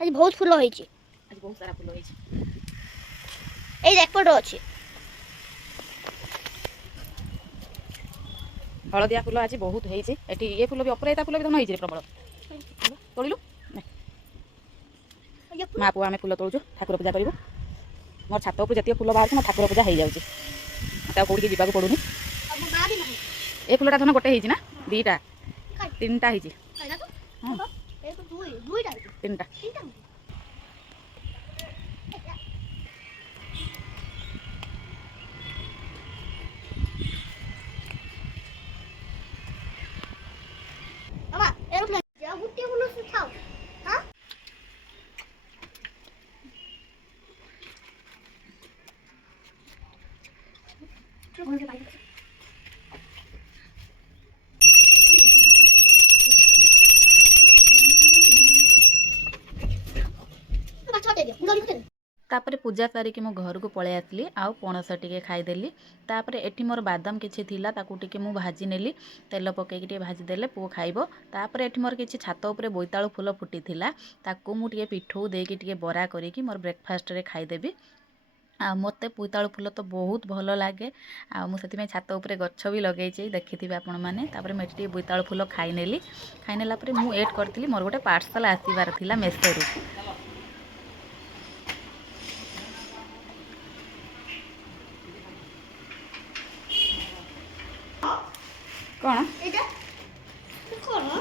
आज बहुत फूल होइछि आज बहुत सारा फूल होइछि ए देखपट अछि हलदिया फूल आज बहुत होइछि एठी ये फूल भी अपराजिता फूल भी धन होइछि प्रबल तोड़िलु माँ पुआ आम फूल तोड़ू ठाकुर पूजा करूँ मोर छात उपर जिते फूल बाहर मो ठाकुर पूजा हो जाऊँगी मत कौटी जावाक पड़ूनी ए फूलटा धन गोटे ना दीटा तीन टा तीन टा तापर पूजा सारिकी मो घर को पलि आसली आउ पणस टिके खाईदेली तापर एठी मोर बादाम किछि थिला ताकू टिके मु भाजी नेली तेल पकेकी टिके भाजी देले पुओ खाइबो तापर एठी मोर किछि छात उपरे बोईताळु फूल फुटी थिला ताकू मु टिके पिठौ देकी टिके बरा करिकी मोर ब्रेकफास्ट रे खाईदेबी आ मते बोईताळु फूल तो बहुत भल लागे आ मु सेति में छात उपरे गच्छ भी लगेइछि देखिथिबे आपण माने तापर मैं टिके बोईताळु फूल खाई नेला परे मु एड करथिली मोर गोटे पार्सल आसीबार थिला मेसेरू कौन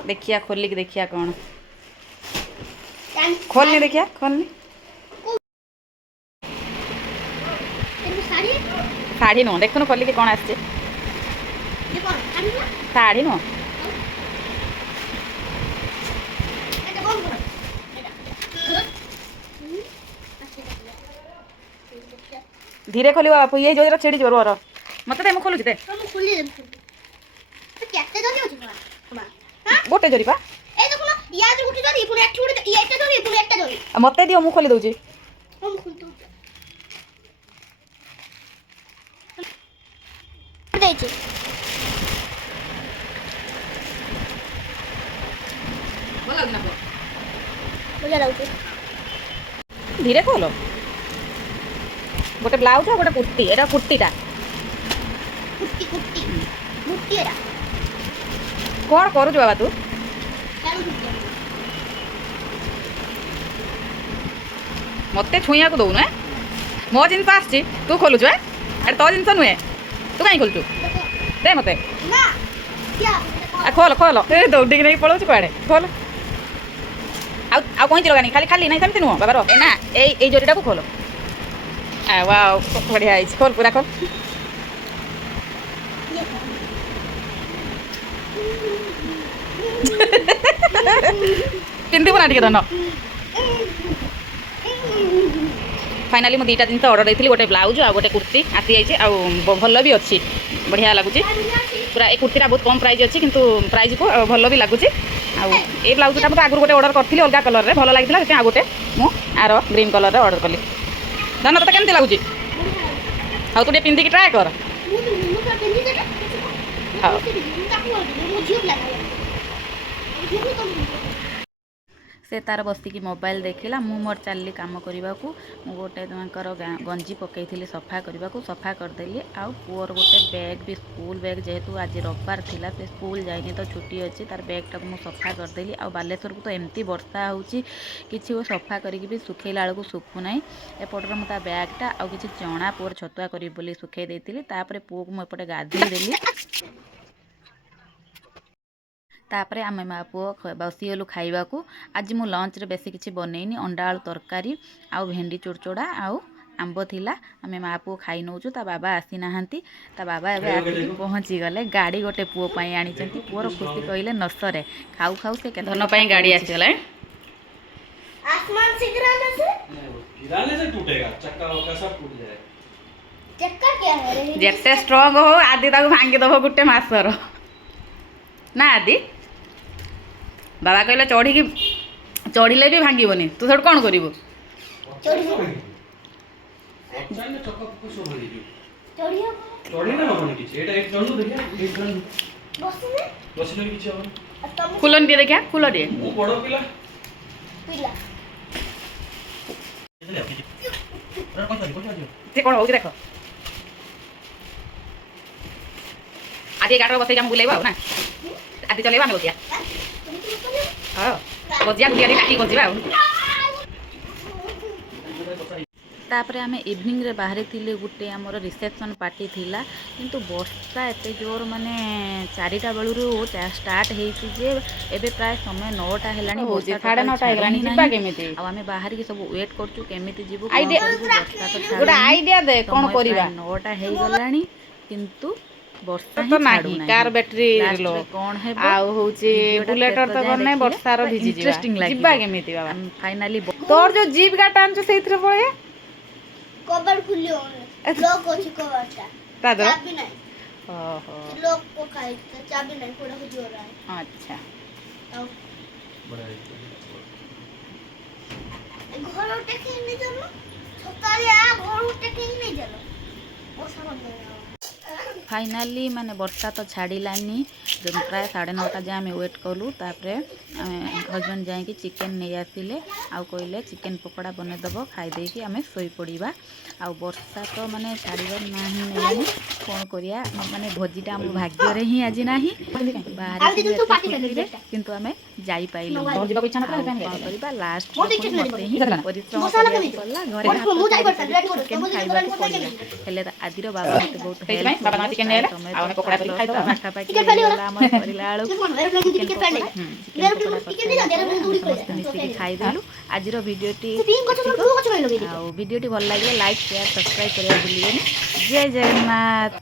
देखिया खोलिक देखिया कौन खोलनी देखिया खोलनी साड़ी नो देखुन खोलिक कौन आसचे साड़ी नो धीरे खोल बापू ये जो छिड़ी जोर वर मत दे मु खोलुची दे गोटे जोरी पा मत दियो मु खोली दउची धीरे खोल गोटे ब्लाउज गोटे कुर्ती एटा कुर्तीटा कौन करू बाबा तू मत छुईया को दौनु मो जिन आसी तू खोलुचु ए तो जिन नुहे तू कहीं खोलुचु दे मत खोल खोल दौड़ी नहीं पलाऊ कड़े खोल आउ कहीं लगानी खाली खाली नहीं सेमती नुह बाबार ना ये जोरीटा को खोल वाओ बढ़िया है खोल पूरा खोल पिंधिबु ना टिके धन फाइनाली मुझे 2टा जिन ऑर्डर देती गोटे ब्लाउज आ गोटे कुर्ती आसी जाइए भल भी अच्छी बढ़िया लगुच पूरा ये कुर्तीटा बहुत कम प्राइस अच्छी किंतु प्राइस को भल भी लगुच ये ब्लाउजटा मतलब आगुरी गोटे ऑर्डर करी अलग कलर रे भल लगी से गोटे मु आर ग्रीन कलर रे ऑर्डर कली धन तो केमती लगुच हाँ तू पिंधिकी ट्राए कर हाँ से तार बसिकी मोबाइल देखला मु मोर चलली काम करने को गोटे गंजी पकई सफा करने को सफा करदेली आउ पुअर गोटे बैग भी स्कूल बैग जेहेतु आज रविवार थिला से स्कूल जाइनी तो छुट्टी अच्छी तार बैगटा को सफा करदेली आ बालेश्वर को तो एमती वर्षा होची किछि वो सफा करिक भी सुखेला बेलू सुखु ना एपटर मुझे बैगटा आ कि चना पुअर छतुआ करी बोली सुखे देती तापर पुओ को मुझे गाधे देली तापर आम माँ पुओ बसीगलु खाइबा को आज मु लंच रे बेसी किछि बनैनी अंडा आलू तरकारी आउ भेंडी चोरचोड़ा आउ आंब थिला आम माँ पुओ खाई नौचु ता बाबा आसी नाहांती ता बाबा एबे आसिक पहुँची गले गाड़ी गोटे पुओ पई आनिचंती पुओर खुशी कहले नसरे खाऊ खाऊ से धन पई गाड़ी आसी गले आसमान से गिराने से टूटेगा चक्का वक्का सब टूट जाएगा चक्का क्या है जेते स्ट्रांग हो आदि ताको भांगी दबो गुटे मासर ना आदि बाबा कहले चढ़िले भी भांगीबनी तू सब कौन करू खुलन टे देखा खुल टे ସେ କ'ଣ ହେଉଛି ଦେଖ ଆଜି ଏ ଗାଡ଼ିରେ ବସେଇକି ଆମେ ବୁଲେଇବ ଆଉ ନା ଆଜି ଚଲେଇବା ଆମେ ଗଜିଆ ହଁ ଗଜିଆ ବୁଲିଆ କାଟିକି ଗଜିବା ଆଉ ତାପରେ ଆମେ ଇଭିନିଂରେ ବାହାରିଥିଲେ ଗୋଟେ ଆମର ରିସେପସନ୍ ପାର୍ଟି ଥିଲା କିନ୍ତୁ ବର୍ଷା ଏତେ ଜୋର ମାନେ 4ଟା ବେଳରୁ ଷ୍ଟାର୍ଟ ହେଇଛି ଯେ ଏବେ ପ୍ରାୟ ସମୟ 9ଟା ହେଲାଣି ସାଢ଼େ 9ଟା ହେଇଗଲାଣି ଯିବା କେମିତି ଆଉ ଆମେ ବାହାରିକି ସବୁ ୱେଟ୍ କରୁଛୁ କେମିତି ଯିବୁ ଗୋଟେ ଆଇଡ଼ିଆ ଦେ କ'ଣ କରିବା 9ଟା ହେଇଗଲାଣି କିନ୍ତୁ ବର୍ଷା ତ ନାହିଁ କାର ବ୍ୟାଟେରୀ ଲୋ କ'ଣ ହେବ ଆଉ ହେଉଛି ବୁଲେଟର ତ ଗନେ ବର୍ଷାର ଭିଜି ଯିବା କେମିତି ବାବା ଫାଇନାଲି ତୋର ଯୋଉ ଜିପ୍ ଗାଡ଼ିଟା ଆଣିଛୁ ସେଇଥିରେ ପଳେଇବା कवर खुली होने लॉक ଅଛି कवरଟା ତାଦର चाबी नहीं ओहो लॉक को खाई चाबी नहीं पूरा कुछ हो रहा है अच्छा घर उठे के नहीं चलो सकाळे आ घर उठे के नहीं चलो वर्षा बंद हो फाइनाली माने वर्षा तो छाड़िलानी प्राय 9:30 जाए आम वेट कलु तापर हजबैंड जाकि चिकेन नहीं आसिले आउ कहले चिकेन पकोड़ा बनईदेव खाईदे कि आम शोई पड़ा आ वर्षा तो माने छाड़बार ना नहीं कौन करिया माने भोजीटा आम भाग्य ही आज ना बाहर किंतु आम जाइलु लास्ट परिश्रम चिकेन खाइबा पड़ा आज बाबा मत बहुत खाईदेलु आज भिडियोटी भल लगे लाइक शेयर सब्सक्राइब करने भूलिए जय जगन्नाथ।